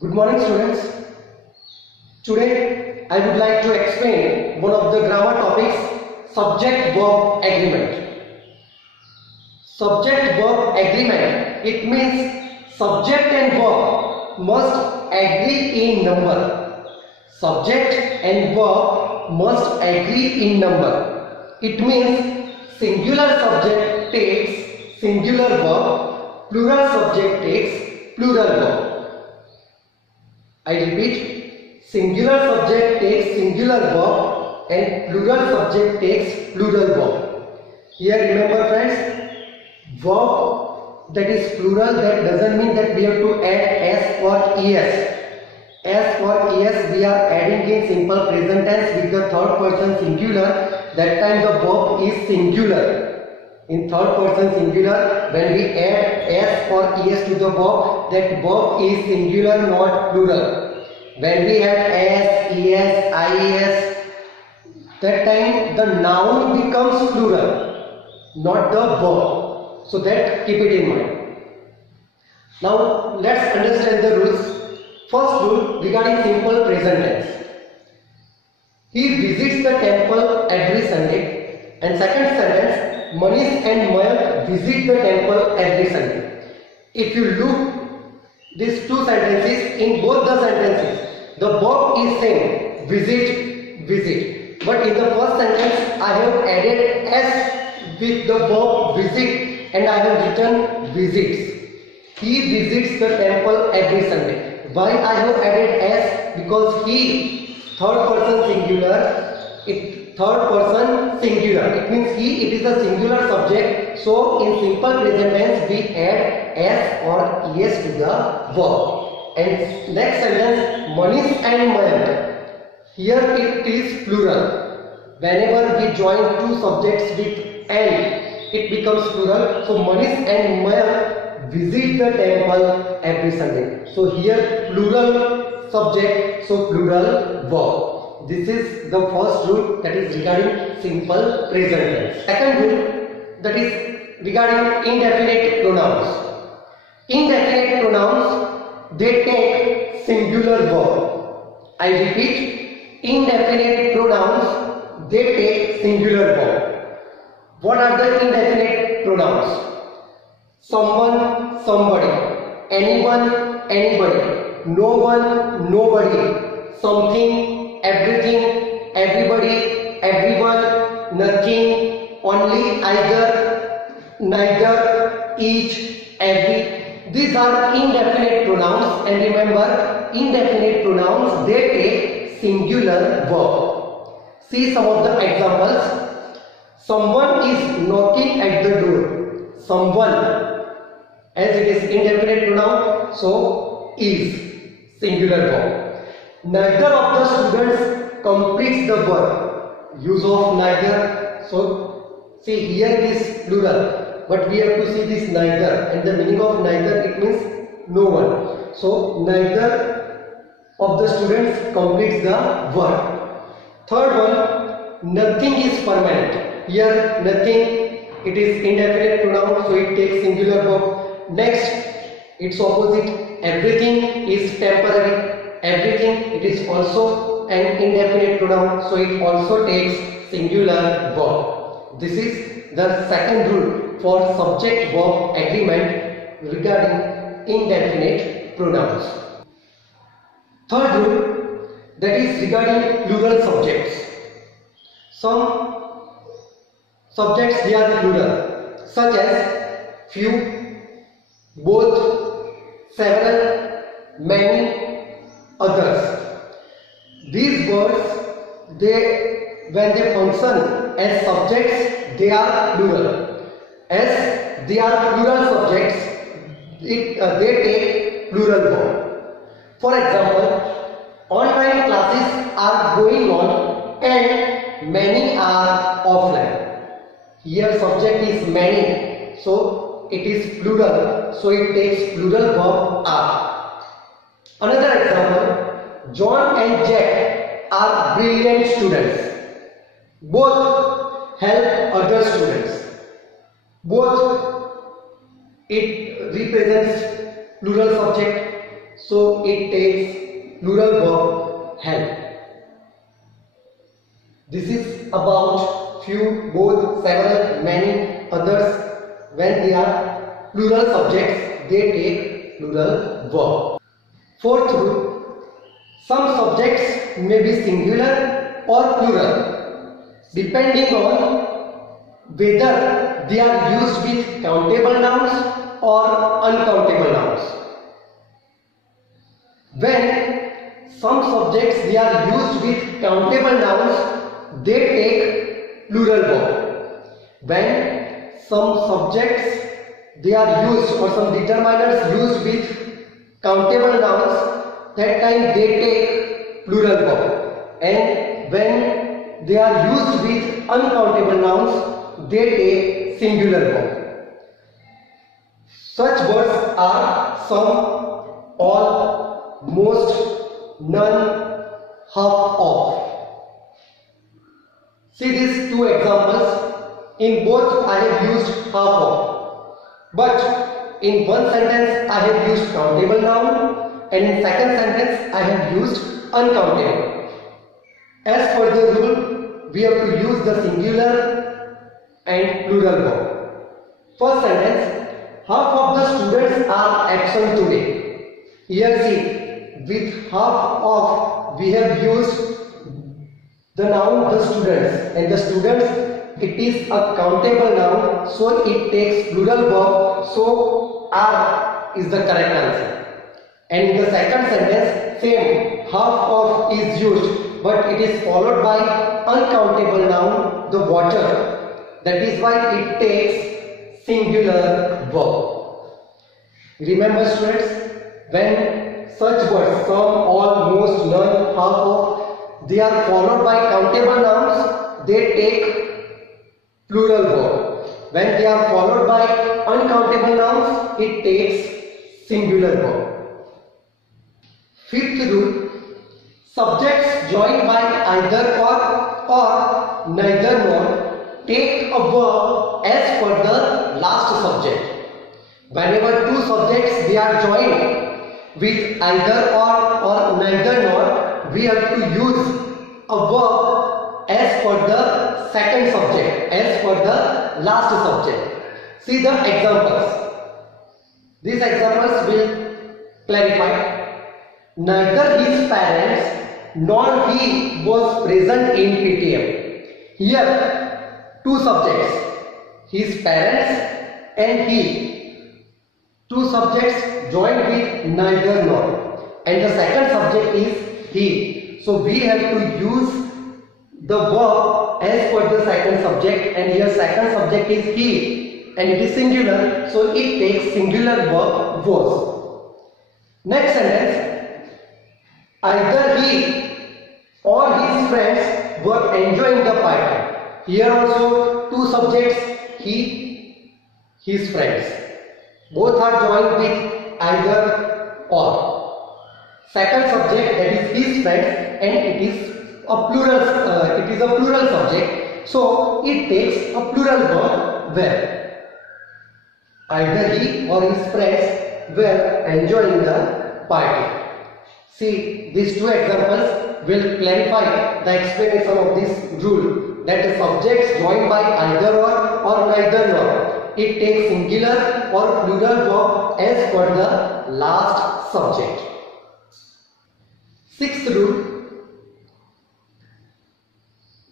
Good morning, students. Today I would like to explain one of the grammar topics, subject-verb agreement. Subject-verb agreement, it means subject and verb must agree in number. Subject and verb must agree in number. It means singular subject takes singular verb, plural subject takes plural verb. I repeat, singular subject takes singular verb and plural subject takes plural verb. Here remember friends, verb that is plural, that doesn't mean that we have to add s or es. S or es we are adding in simple present tense with the third person singular. That time the verb is singular. In third person singular, when we add s or es to the verb, that verb is singular, not plural. When we add s, es, ies, that time the noun becomes plural, not the verb. So that keep it in mind. Now let's understand the rules. First rule regarding simple present tense. He visits the temple every Sunday. And second sentence, Manish and Mayank visit the temple every Sunday. If you look these two sentences, in both the sentences, the verb is same, visit, visit. But in the first sentence, I have added s with the verb visit and I have written visits. He visits the temple every Sunday. Why I have added s? Because he, third person singular, it means he, it is a singular subject. So in simple present tense we add s or es to the verb. And next sentence, Manish and Mayank. Here it is plural. Whenever we join two subjects with and, it becomes plural. So Manish and Mayank visit the temple every Sunday. So here plural subject, so plural verb. This is the first rule, that is regarding simple present tense. Second rule, that is regarding indefinite pronouns. Indefinite pronouns, they take singular verb. I repeat, indefinite pronouns, they take singular verb. What are the indefinite pronouns? Someone, somebody, anyone, anybody, no one, nobody, something, everything, everybody, everyone, nothing, only, either, neither, each, every. These are indefinite pronouns, and remember, indefinite pronouns, they take singular verb. See some of the examples. Someone is knocking at the door. Someone, as it is indefinite pronoun, so is singular verb. Neither of the students completes the verb. Use of neither. So see, here it is plural, but we have to see this neither, and the meaning of neither, it means no one. So neither of the students completes the verb. Third one, nothing is permanent. Here nothing, it is indefinite pronoun, so it takes singular verb. Next, its opposite, everything is temporary. Everything, it is also an indefinite pronoun, so it also takes singular verb. This is the second rule for subject-verb agreement regarding indefinite pronouns. Third rule, that is regarding plural subjects. Some subjects, they are plural, such as few, both, several, many, others. These words, when they function as subjects, they are plural. As they are plural subjects, they take plural verb. For example, online classes are going on and many are offline. Here subject is many, so it is plural, so it takes plural verb are. Another example, John and Jack are brilliant students. Both help other students. Both, it represents plural subject. so it takes plural verb help. This is about few, both, several, many others. When they are plural subjects, they take plural verb. Fourth rule, some subjects may be singular or plural depending on whether they are used with countable nouns or uncountable nouns. When some subjects they are used with countable nouns, they take plural verb. When some subjects they are used or some determiners used with countable nouns, that time they take plural verb. And when they are used with uncountable nouns, they take singular verb. Such words are some, all, most, none, half of. See these two examples. In both I have used half of, but in one sentence I have used countable noun, and in second sentence I have used uncountable. As per the rule, we have to use the singular and plural verb. First sentence, half of the students are absent today. Here see, with half of we have used the noun the students, and the students it is a countable noun, so it takes plural verb, so are is the correct answer. And in the second sentence, same, half of is used, but it is followed by uncountable noun, the water. That is why it takes singular verb. Remember students, when such words, some, all, most, none, half of, they are followed by countable nouns, they take plural verb. When they are followed by uncountable nouns, it takes singular verb. Fifth rule, subjects joined by either or neither nor take a verb as per the last subject. Whenever two subjects they are joined with either or neither nor, we have to use a verb as per the second subject, as per the last subject. See the examples. These examples will clarify. Neither his parents nor he was present in PTM. Here, two subjects, his parents and he. Two subjects joined with neither nor. And the second subject is he. So we have to use the verb as per the second subject, and here second subject is he and it is singular, so it takes singular verb was. Next sentence, either he or his friends were enjoying the party. Here also two subjects, he, his friends. Both are joined with either or. Second subject, that is his friends, and it is a plural subject, so it takes a plural verb where. Either he or his friends were enjoying the party. See, these two examples will clarify the explanation of this rule, that the subjects joined by either or neither nor, it takes singular or plural verb as per the last subject. Sixth rule,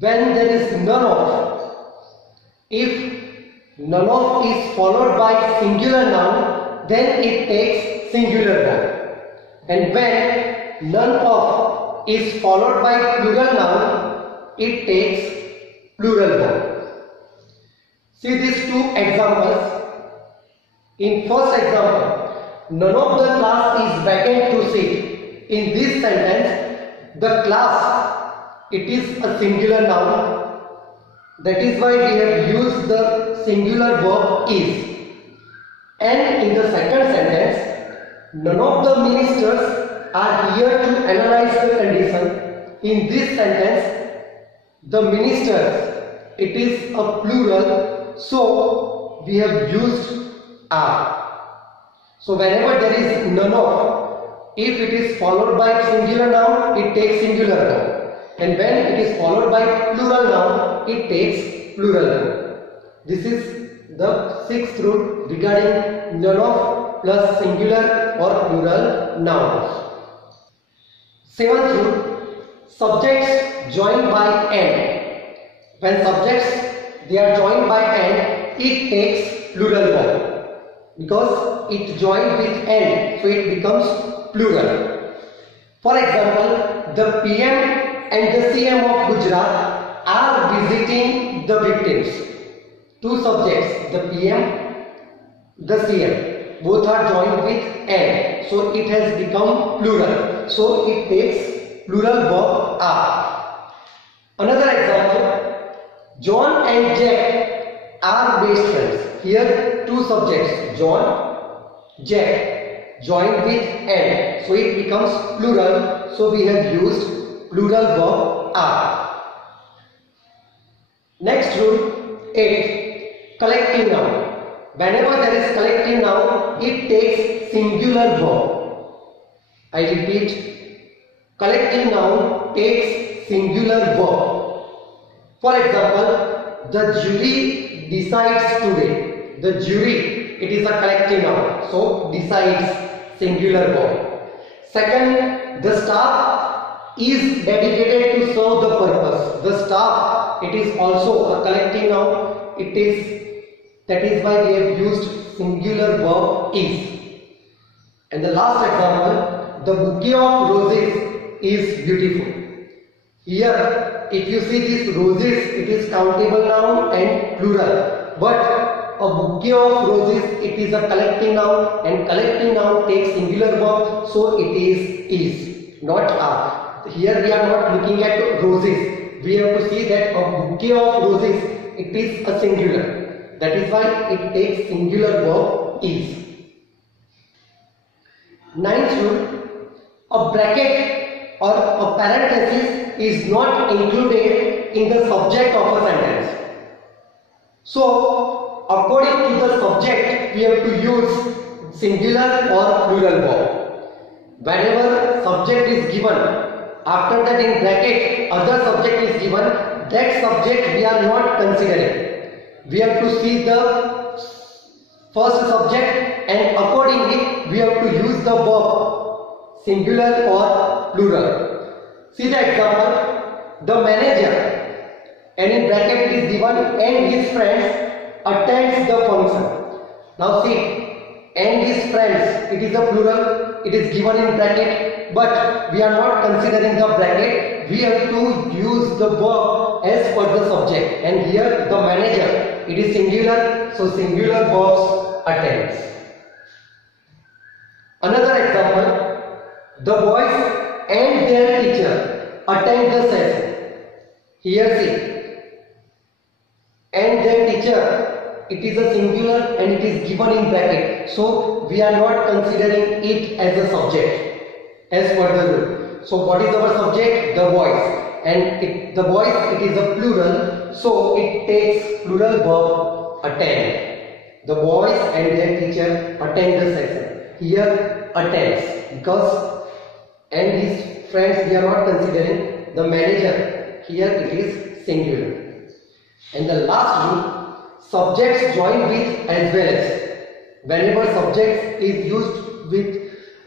when there is none of, if none of is followed by singular noun, then it takes singular verb. And when none of is followed by plural noun, it takes plural verb. See these two examples. In first example, none of the class is vacant to sit. In this sentence, the class, it is a singular noun. That is why we have used the singular verb is. And in the second sentence, none of the ministers are here to analyze the condition. In this sentence, the ministers, it is a plural, so we have used are. So whenever there is none of, if it is followed by singular noun, it takes singular verb, and when it is followed by plural noun, it takes plural verb. This is the sixth rule regarding none of plus singular or plural nouns. Seventh rule, subjects joined by and. When subjects they are joined by and, it takes plural verb because it joined with and, so it becomes plural. For example, the PM and the CM of Gujarat are visiting the victims. Two subjects, the PM, the CM, both are joined with and, so it has become plural. So it takes plural verb are. Another example, John and Jack are best friends. Here two subjects, John, Jack, joined with and, so it becomes plural. So we have used plural verb are. Next rule 8, collective noun. Whenever there is collective noun, it takes singular verb. I repeat, collective noun takes singular verb. For example, the jury decides today. The jury, it is a collective noun, so decides, singular verb. Second, the staff is dedicated to serve the purpose. The staff, it is also a collective noun. That is why we have used singular verb is. And the last example, the bouquet of roses is beautiful. Here, if you see these roses, it is countable noun and plural. But a bouquet of roses, it is a collective noun, and collective noun takes singular verb, so it is, not are. Here we are not looking at roses. We have to see that a bouquet of roses, it is a singular. That is why it takes singular verb is. Ninth rule, a bracket or a parenthesis is not included in the subject of a sentence. So, according to the subject, we have to use singular or plural verb. Whenever subject is given, after that in bracket other subject is given, that subject we are not considering. We have to see the first subject, and accordingly we have to use the verb singular or plural. See the example, the manager, and in bracket it is given, and his friends attends the function. Now see, and his friends, it is a plural, it is given in bracket, but we are not considering the bracket. We have to use the verb as per the subject, and here the manager, it is singular, so singular verbs attends. Another example, the boys and their teacher attend the session. Here see, and their teacher, it is a singular and it is given in bracket, so we are not considering it as a subject as per the rule. So what is our subject? The boys, and the boys, it is a plural, so it takes plural verb attend. The boys and their teacher attend the session. Here attends, because and his friends we are not considering. The manager, here it is singular. And the last rule, subjects join with as well as. Whenever subject is used with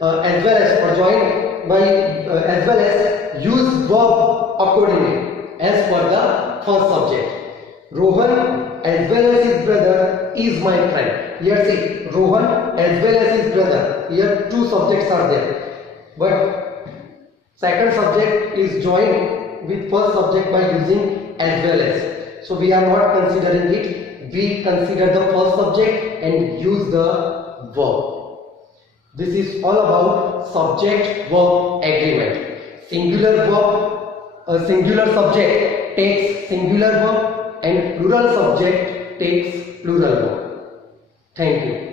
as well as or joined by as well as, use verb accordingly as per the first subject. Rohan as well as his brother is my friend. Here see, Rohan as well as his brother. Here two subjects are there, but second subject is joined with first subject by using as well as. So we are not considering it. We consider the first subject and use the verb. This is all about subject-verb agreement. Singular verb, a singular subject takes singular verb, and plural subject takes plural verb. Thank you.